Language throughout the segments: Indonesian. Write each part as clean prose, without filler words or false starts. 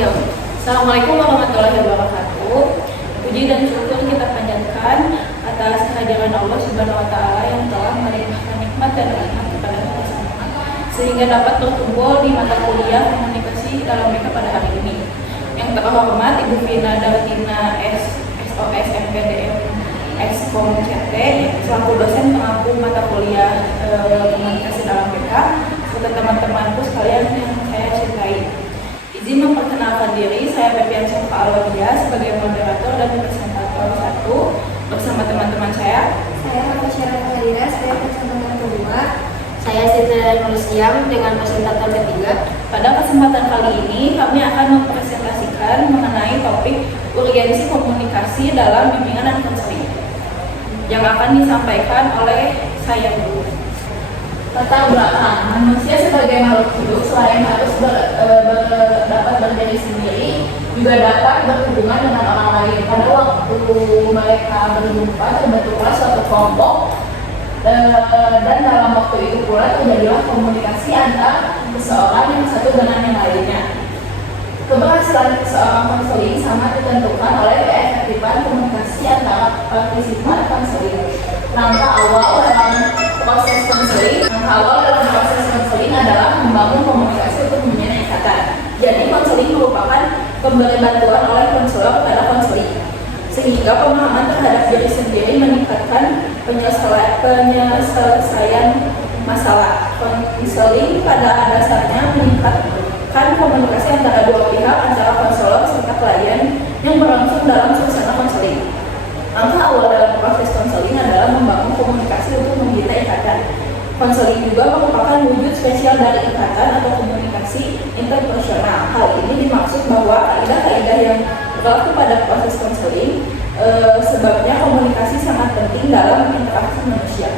Iya. Assalamualaikum warahmatullahi wabarakatuh. Puji dan syukur kita panjatkan atas kehadiran Allah Subhanahu wa taala yang telah melimpahkan nikmat dan rahmat kepada kita semua sehingga dapat berkumpul di mata kuliah komunikasi dalam mereka pada hari ini. Yang terhormat Ibu Vina Dartina SOS MPDM Eskom CT selaku dosen pengampu mata kuliah komunikasi dalam BK serta teman-temanku sekalian yang saya cintai. Izin memperkenalkan diri, saya Pepian Syafa Alwadia sebagai moderator dan presentator 1 bersama teman-teman saya. Saya Masyarakat Hadira sebagai presentator kedua. Saya Siti Nursiam dengan presentator ketiga. Pada kesempatan kali ini kami akan mempresentasikan mengenai topik urgensi komunikasi dalam bimbingan dan konseling yang akan disampaikan oleh saya dulu. Latar belakang manusia sebagai makhluk hidup selain harus dapat berdiri sendiri, juga dapat berhubungan dengan orang lain. Pada waktu mereka berjumpa terbentuklah suatu kelompok dan dalam waktu itu pula terjadilah komunikasi antara seseorang yang satu dengan yang lainnya. Keberhasilan seorang konseling sangat ditentukan oleh keefektifan komunikasi antara partisipan konseling. Langkah awal dalam proses konseling adalah membangun komunikasi untuk membina ikatan. Jadi konseling merupakan pemberi bantuan oleh konselor kepada konseling, sehingga pemahaman terhadap diri sendiri meningkatkan penyelesaian masalah. Konseling pada dasarnya meningkatkan komunikasi antara dua pihak, antara konselor serta klien yang berlangsung dalam suasana konseling. Langkah awal dalam proses konseling adalah membangun komunikasi untuk membina ikatan. Konseling juga merupakan wujud spesial dari ikatan atau komunikasi interpersonal. Hal ini dimaksud bahwa kaidah-kaidah yang berlaku pada proses konseling sebabnya komunikasi sangat penting dalam interaksi manusia.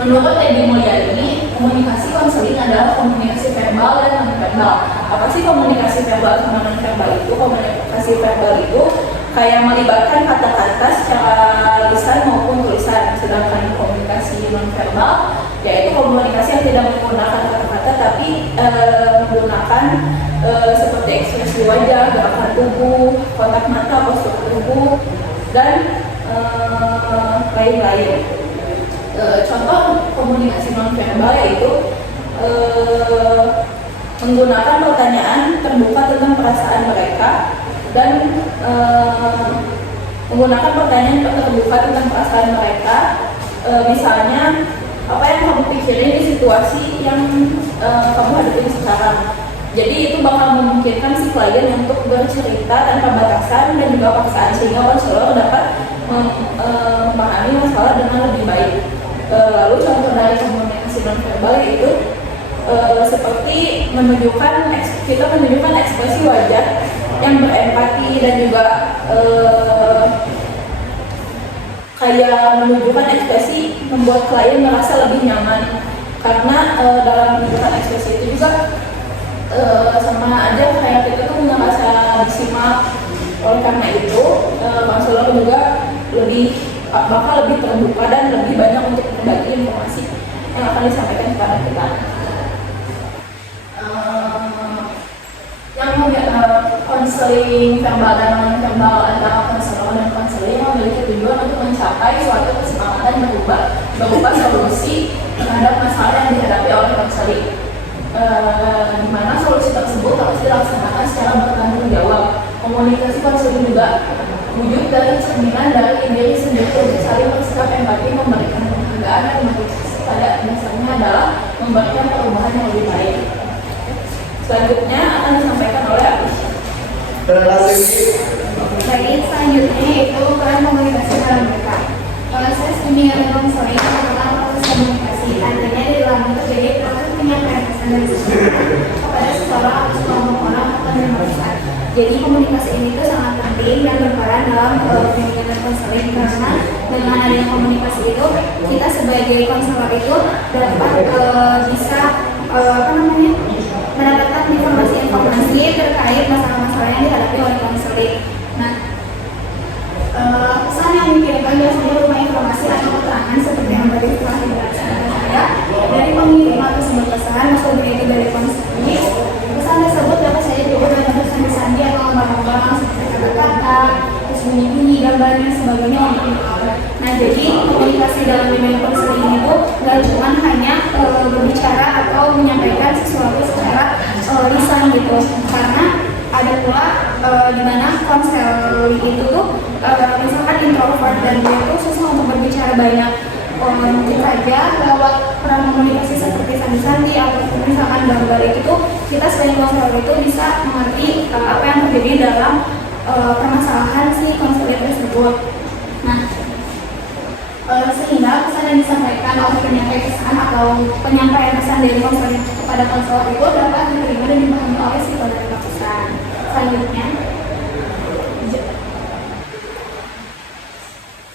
Menurut Teddy Mulyani, komunikasi konseling adalah komunikasi verbal dan non-verbal. Apa sih komunikasi verbal sama non-verbal itu? Komunikasi verbal itu kayak melibatkan kata-kata secara lisan maupun tulisan, sedangkan komunikasi non-verbal yaitu komunikasi yang tidak menggunakan kata-kata tapi menggunakan seperti ekspresi wajah, gerakan tubuh, kontak mata, postur tubuh, dan lain-lain. Contoh komunikasi non-verbal yaitu menggunakan pertanyaan terbuka tentang perasaan mereka dan menggunakan pertanyaan terbuka tentang perasaan mereka, misalnya apa yang kamu pikirin di situasi yang kamu hadapi sekarang. Jadi itu bakal memungkinkan si klien untuk bercerita tanpa batasan dan juga paksaan, sehingga konselor dapat memahami masalah dengan lebih baik. Lalu contoh dari komunikasi nonverbal itu seperti kita menunjukkan ekspresi wajah yang berempati dan juga kayak menunjukkan ekspresi membuat klien merasa lebih nyaman, karena dalam menunjukkan ekspresi itu juga sama aja kayak kita tuh merasa disimak. Oleh karena itu konselor juga bakal lebih terbuka dan lebih banyak untuk berbagi informasi yang akan disampaikan kepada kita. Konseling verbal dan non-verbal antara konselor dan konseling memiliki tujuan untuk mencapai suatu kesepakatan berupa solusi terhadap masalah yang dihadapi oleh konseling, di mana solusi tersebut harus dilaksanakan secara bertanggung jawab. Komunikasi konseling juga wujud dari cerminan dari diri sendiri untuk saling bersikap empati, memberikan penghargaan dan motivasi pada dasarnya adalah memberikan perubahan yang lebih baik. Selanjutnya akan disampaikan oleh Aisyah. Baik, selanjutnya yaitu peran komunikasi dalam mereka. Proses bimbingan konseling adalah proses komunikasi, artinya di dalam terjadi proses penyampaian pesan dan sesuatu kepada seseorang atau sekelompok orang atau masyarakat. Jadi komunikasi ini tuh sangat penting dan berperan dalam bimbingan dan konseling, karena dengan adanya komunikasi itu kita sebagai konselor itu dapat bisa mendapatkan informasi-informasi terkait masalah-masalah yang dihadapi oleh konseling. Nah, pesan yang dikirimkan biasanya berupa informasi atau keterangan seperti yang tadi telah dijelaskan saya dari pengirim atau sumber pesan, maksudnya itu dari konseling. Pesan tersebut dapat saja diubah dengan tulisan-tulisan jadi komunikasi dalam dunia konseling itu nggak cuma hanya berbicara atau menyampaikan sesuatu secara lisan gitu, karena ada pula di mana konseling itu tuh misalkan introvert dan dia tuh susah untuk berbicara banyak. Mungkin saja lewat peran komunikasi seperti sandi-sandi atau misalkan gambar itu tuh kita sebagai konselor itu bisa mengerti apa yang terjadi dalam permasalahan si konselor tersebut. Nah, sehingga pesan yang disampaikan oleh penyampai pesan atau penyampaian pesan dari konselor kepada konselor itu dapat diterima dan dipahami oleh si penerima pesan. Selanjutnya,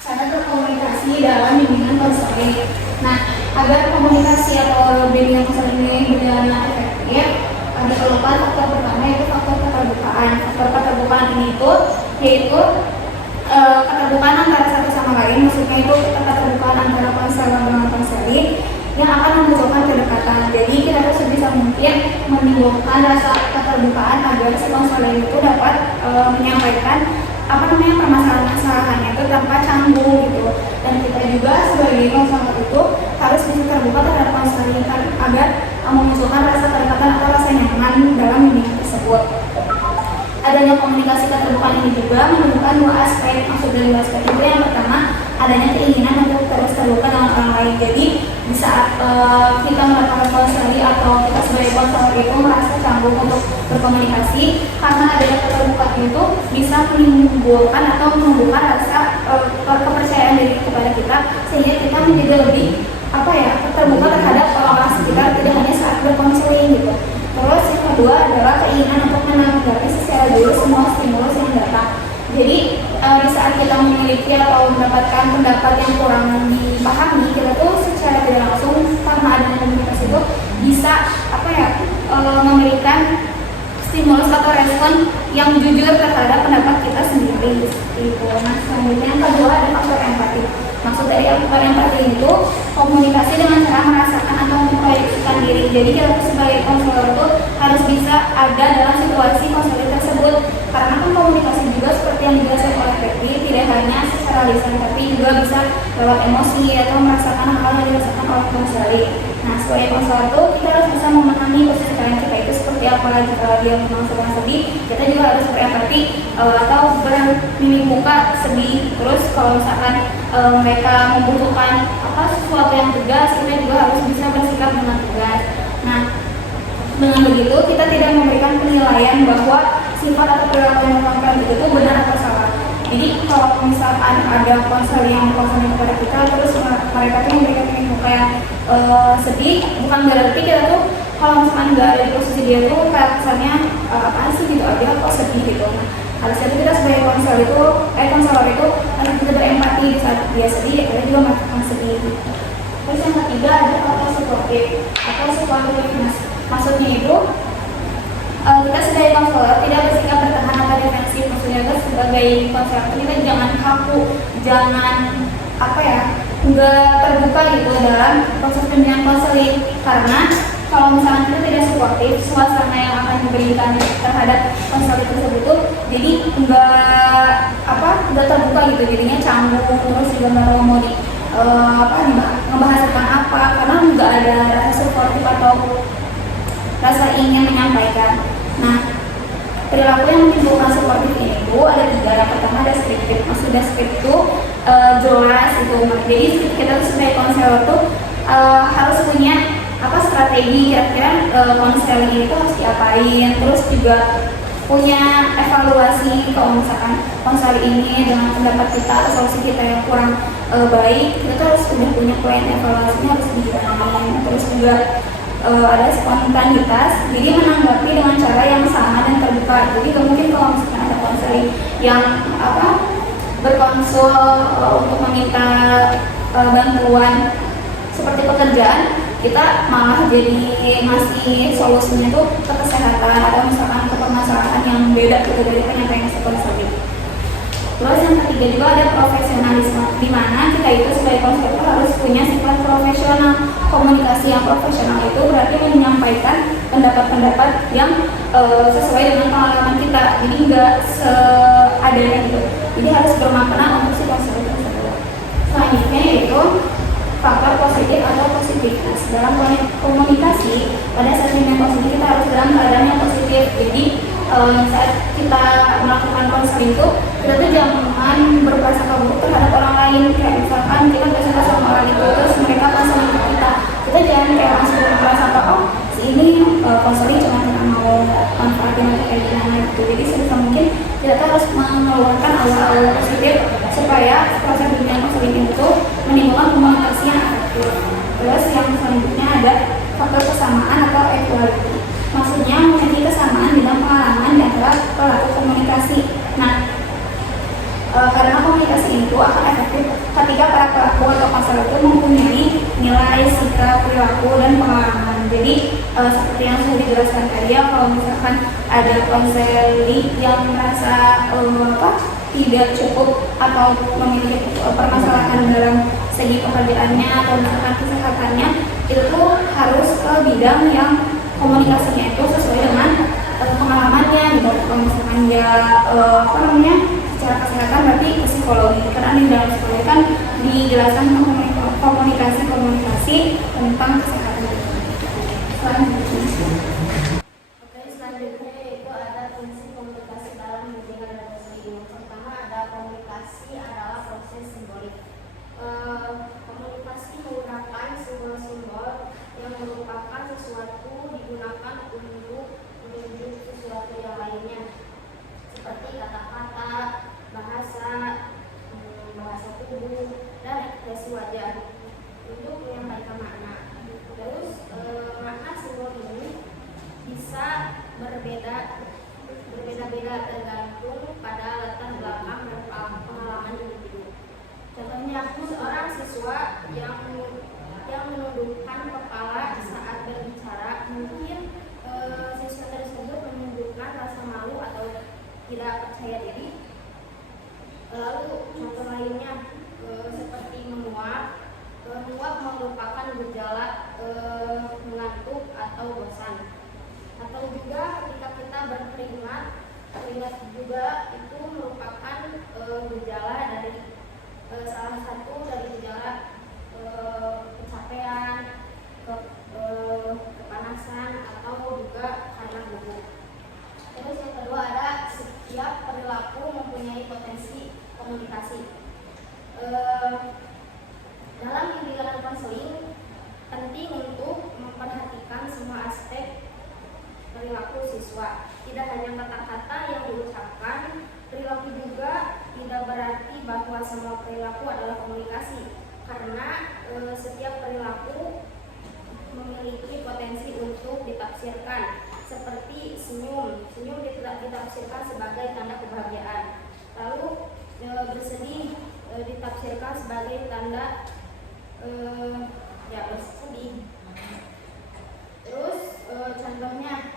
cara berkomunikasi dalam bimbingan konseling. Nah, agar komunikasi atau bimbingan konseling ini berjalan efektif, ada beberapa faktor. Pertama yaitu faktor keterbukaan. Faktor keterbukaan ini yaitu keterbukaan antara satu sama lain, maksudnya itu keterbukaan antara konselor dengan konseling yang akan memunculkan kedekatan. Jadi kita harus sebisa mungkin menimbulkan rasa keterbukaan agar si konselor itu dapat menyampaikan permasalahan-permasalahannya itu tanpa canggung gitu. Dan kita juga sebagai konselor itu harus bisa terbuka terhadap konseling agar memunculkan rasa kedekatan atau rasa nyaman dalam bimbingan tersebut. Adanya komunikasi keterbukaan ini juga menunjukkan dua aspek. Maksud dari dua aspek itu yang pertama, adanya keinginan untuk terus terbuka dengan orang lain. Jadi di saat kita melakukan konseling atau kita sebagai konselor itu merasa canggung untuk berkomunikasi, karena adanya keterbukaan itu bisa menimbulkan atau menumbuhkan rasa kepercayaan diri kepada kita, sehingga kita menjadi lebih terbuka terhadap orang-orang sekitar, tidak hanya saat berkonseling gitu. Terus yang kedua adalah keinginan untuk menanggapi secara dulu semua stimulus yang datang. Jadi di saat kita memiliki atau mendapatkan pendapat yang kurang dipahami, kita tuh secara tidak langsung karena adanya komunikasi itu bisa memberikan stimulus atau respon yang jujur terhadap pendapat kita sendiri. Itu. Nah, selanjutnya yang kedua ada faktor empati. Maksud dari faktor empati itu komunikasi dengan cara merasakan atau memproyeksikan diri. Jadi kita sebagai konselor itu harus bisa ada dalam situasi konseling tersebut. Karena kan komunikasi juga seperti yang dijelaskan oleh Peggy, tidak hanya secara lisan tapi juga bisa lewat emosi atau merasakan hal yang dirasakan oleh konseling. Nah, sebagai konselor itu kita harus bisa memahami kesadaran kita itu seperti apa. Jika dia memang sedang sedih, kita juga harus berempati atau bermimik muka sedih. Terus kalau misalkan mereka membutuhkan sesuatu yang tegas, kita juga harus bisa bersikap dengan tegas. Nah, dengan begitu kita tidak memberikan penilaian bahwa sifat atau perilaku yang dilakukan itu benar atau salah. Jadi kalau misalkan ada konselor yang berkonseling kepada kita, terus mereka tuh memberikan muka yang sedih, bukan berarti kita tuh kalau misalkan nggak ada di posisi dia tuh kayak kesannya apaan sih gitu aja, kok sedih gitu. Nah, harusnya kita sebagai konselor itu harus kita berempati di saat dia sedih, ya kita juga merasakan sedih. Terus yang ketiga ada faktor suportif atau supportiveness. Maksudnya itu kita sebagai konselor tidak bersikap bertahan atau defensif. Maksudnya itu sebagai konselor kita jangan kaku, jangan nggak terbuka gitu dalam proses pembinaan konseling. Karena kalau misalnya kita tidak suportif, suasana yang akan diberikan terhadap konseling tersebut tuh jadi nggak terbuka gitu, jadinya canggung, terus juga nggak mau ngebahas tentang apa, karena nggak ada rasa suportif atau rasa ingin menyampaikan. Nah, perilaku yang menimbulkan suportif ini tuh ada tiga. Yang pertama ada scripted. Maksudnya script itu jelas itu. Jadi kita tuh sebagai konselor tuh harus punya strategi kira-kira konseling ini tuh harus diapain. Terus juga punya evaluasi kalau misalkan konseling ini dengan pendapat kita atau solusi kita yang kurang baik, kita tuh harus punya plan evaluasinya harus dijalani. Terus juga ada spontanitas, jadi menanggapi dengan cara yang sama dan terbuka. Jadi mungkin kalau misalkan ada konseling yang berkonsul untuk meminta bantuan seperti pekerjaan, kita malah jadi ngasih solusinya tuh ke kesehatan atau misalkan ke permasalahan yang beda gitu dari penyampaian si konseling. Terus yang ketiga juga ada profesionalisme, di mana kita itu sebagai konselor harus punya sifat profesional. Komunikasi yang profesional itu berarti menyampaikan pendapat-pendapat yang sesuai dengan pengalaman kita, jadi nggak seadanya gitu. Jadi harus bermakna untuk si konselor tersebut. selanjutnya yaitu faktor positif atau positivitas. Dalam komunikasi, pada saat yang positif kita harus dalam keadaan yang positif. Jadi saat kita melakukan konseling itu, kita tuh jangan berprasangka buruk terhadap orang lain. Kayak misalkan kita berprasangka sama orang itu, terus mereka konseling ke kita jangan kayak langsung berprasangka, oh si ini konseling cuma karena mau manfaatin atau kayak gimana gitu. Jadi sebisa mungkin kita tuh harus mengeluarkan awal-awal positif supaya proses dunia konseling itu menimbulkan komunikasi yang efektif. Terus yang selanjutnya ada faktor kesamaan atau equality. Maksudnya memiliki kesamaan dalam pengalaman di antara pelaku komunikasi. Nah, karena komunikasi itu akan efektif ketika para pelaku atau konselor itu mempunyai nilai, sikap, perilaku, dan pengalaman. Jadi seperti yang sudah dijelaskan tadi ya, kalau misalkan ada konseli yang merasa tidak cukup atau memiliki permasalahan dalam segi pekerjaannya atau misalkan kesehatannya, itu harus ke bidang yang komunikasinya itu sesuai dengan pengalamannya gitu. Kalau misalkan dia secara kesehatan berarti ke psikologi, karena di dalam psikologi kan dijelaskan komunikasi tentang kesehatan. Selanjutnya itu ada fungsi komunikasi dalam hubungan dan konseling. Pertama ada komunikasi adalah proses simbolik. Komunikasi menggunakan simbol-simbol yang merupakan sesuatu digunakan untuk menunjuk sesuatu yang lainnya, seperti kata-kata, bahasa tubuh, dan ekspresi wajah untuk menyampaikan makna. Terus makna simbol ini bisa berbeda-beda tergantung pada latar belakang dan pengalaman individu. Contohnya, seorang siswa yang menundukkan kepala saat berbicara, mungkin siswa tersebut menunjukkan rasa malu atau tidak percaya diri. Lalu contoh lainnya seperti menguap merupakan gejala mengantuk atau bosan. Atau juga ketika kita berkeringat juga itu merupakan gejala dari salah satu dari gejala kecapean, kepanasan, atau juga karena gugup. Terus yang kedua ada setiap perilaku mempunyai potensi komunikasi. Dalam kegiatan konseling penting untuk memperhatikan semua aspek perilaku siswa. Tidak hanya kata-kata yang diucapkan, perilaku juga tidak berarti bahwa semua perilaku adalah komunikasi, karena setiap perilaku memiliki potensi untuk ditafsirkan. Seperti senyum ditafsirkan sebagai tanda kebahagiaan, lalu bersedih ditafsirkan sebagai tanda bersedih. Terus contohnya,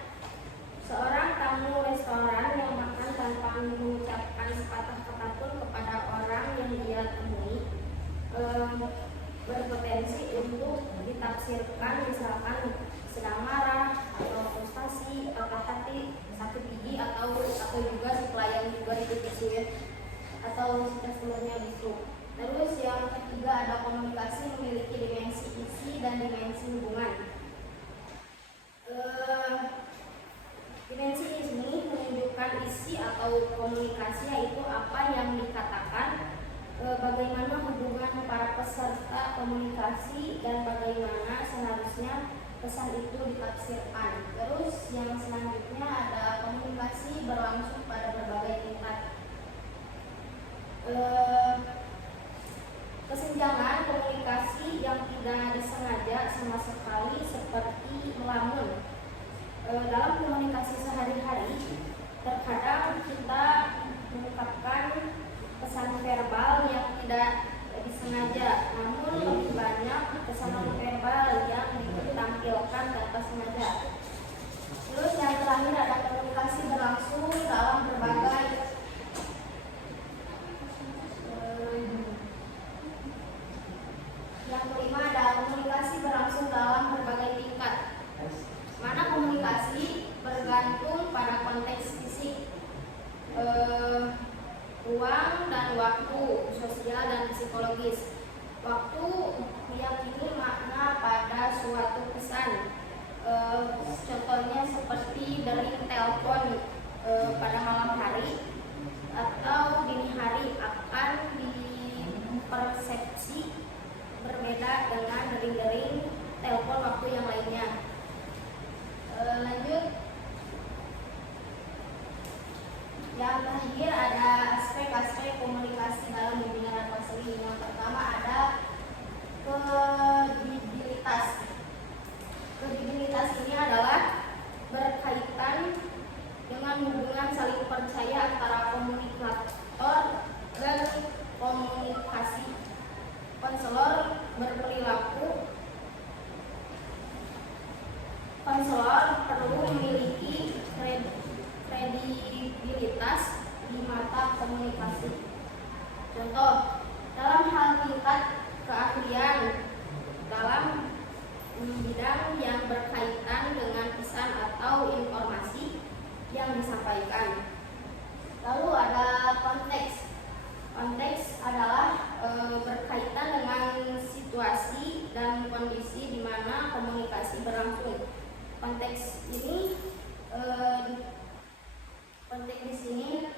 seorang tamu restoran yang makan tanpa mengucapkan sepatah kata pun kepada orang yang dia temui berpotensi untuk ditafsirkan misalkan sedang marah atau frustasi, patah hati, sakit gigi, atau juga si pelayan juga diputusin atau customernya gitu. Terus yang ketiga ada komunikasi memiliki dimensi isi dan dimensi hubungan. Dimensi ini menunjukkan isi atau komunikasi, yaitu apa yang dikatakan, bagaimana hubungan para peserta komunikasi, dan bagaimana seharusnya pesan itu ditafsirkan. Terus yang selanjutnya ada komunikasi berlangsung pada berbagai tingkat. Kesenjangan komunikasi yang tidak disengaja sama sekali seperti melamun. Dalam komunikasi sehari-hari, terkadang kita mengungkapkan pesan verbal yang tidak disengaja, namun lebih banyak pesan verbal yang ditampilkan tanpa sengaja. Terus yang terakhir ada komunikasi berlangsung dalam berbagai yang kelima ada komunikasi berlangsung dalam berbagai tingkat, mana komunikasi bergantung pada konteks fisik, ruang dan waktu, sosial dan psikologis. Waktu meyakini makna pada suatu pesan. Contohnya seperti dari telepon pada malam hari atau dini hari akan dipersepsi berbeda dengan dering-dering telepon waktu yang lainnya. Lanjut, yang terakhir ada aspek-aspek komunikasi dalam bimbingan dan konseling. Yang pertama ada kredibilitas. Kredibilitas ini adalah berkaitan dengan hubungan saling percaya antara komunikator dan komunikasi. Konselor perlu memiliki kredibilitas di mata komunikasi. Contoh, dalam hal tingkat keahlian dalam bidang yang berkaitan dengan pesan atau informasi yang disampaikan. Lalu ada konteks. Konteks adalah berkaitan dengan situasi dan kondisi di mana komunikasi berlangsung. Konteks di sini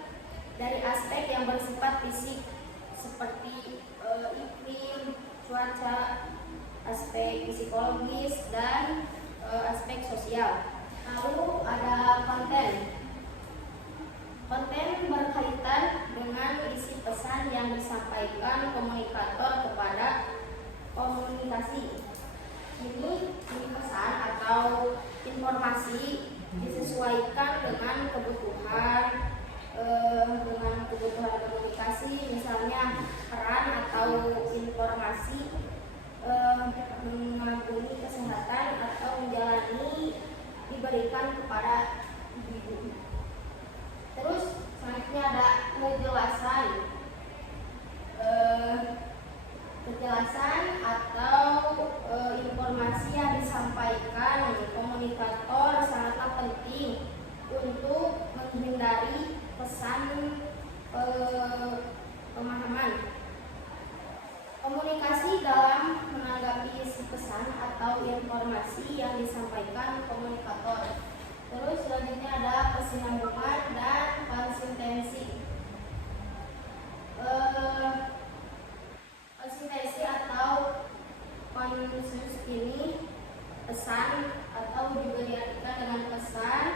dari aspek yang bersifat fisik seperti iklim, cuaca, aspek psikologis dan aspek sosial. Lalu ada konten. Konten berkaitan dengan isi pesan yang disampaikan komunikator kepada komunikasi. Ini pesan atau informasi disesuaikan dengan kebutuhan komunikasi, misalnya peran atau informasi mengagumi kesehatan atau menjalani diberikan kepada ibu-ibu. Terus selanjutnya ada kejelasan atau informasi yang disampaikan komunikator sangatlah penting untuk menghindari pesan pemahaman. Komunikasi dalam menanggapi isi pesan atau informasi yang disampaikan komunikator. Terus selanjutnya ada kesinambungan dan konsistensi. Konsistensi atau konsensus ini pesan atau juga diartikan dengan pesan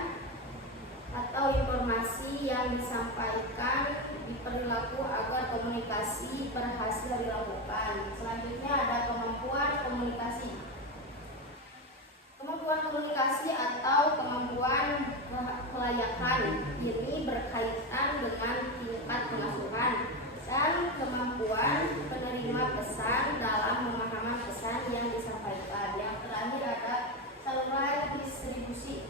atau informasi yang disampaikan diperlaku agar komunikasi berhasil dilakukan. Selanjutnya ada kemampuan komunikasi. Kemampuan komunikasi atau kemampuan kelayakan ini berkaitan dengan tingkat pengasuhan dan kemampuan penerima pesan dalam memahami pesan yang disampaikan. Yang terakhir ada saluran distribusi.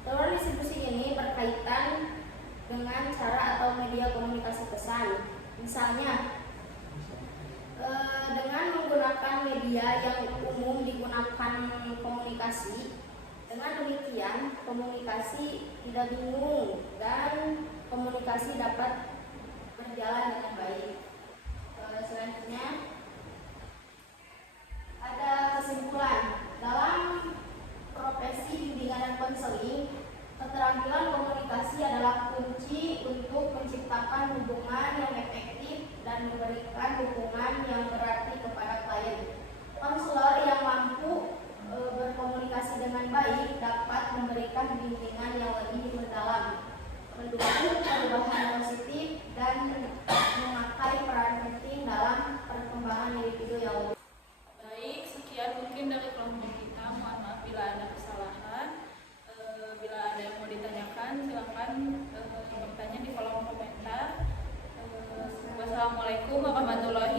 Saluran distribusi ini berkaitan dengan cara atau media komunikasi pesan. Misalnya, dengan menggunakan media yang umum digunakan komunikasi. Dengan demikian, komunikasi tidak bingung dan komunikasi dapat berjalan dengan baik. Selanjutnya ada kesimpulan. Dalam profesi bimbingan dan konseling, keterampilan komunikasi adalah kunci untuk menciptakan hubungan yang efektif dan memberikan dukungan yang berarti kepada klien. Konselor yang mampu berkomunikasi dengan baik dapat memberikan bimbingan yang lebih mendalam, mendukung perubahan positif dan memakai peran penting dalam perkembangan individu yang lebih. Baik, sekian mungkin dari kelompok kita. Mohon maaf bila ada kesalahan. Bila ada yang mau ditanyakan, silakan bertanya di kolom komentar. Wassalamualaikum warahmatullahi